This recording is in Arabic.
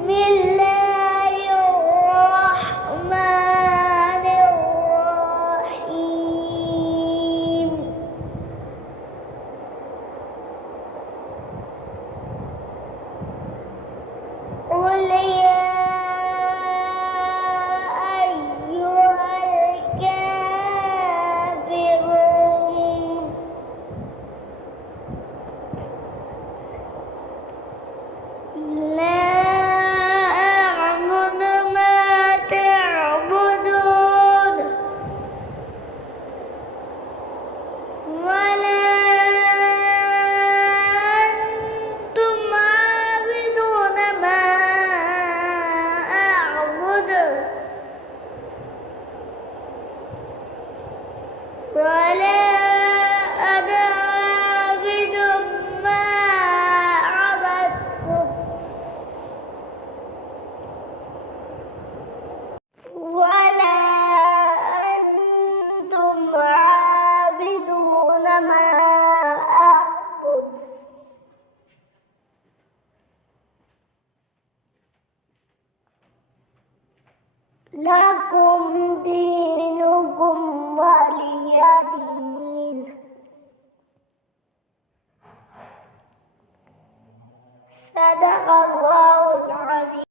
بسم الله الرحمن الرحيم قل يا أيها الكافرون لا أعبد ما تعبدون ولا أنتم عابدون ما أعبد ولا أنا عابد ما عبدتم ولا أنتم عابدون ما أعبد لكم دينكم ولي دين. صدق الله العظيم.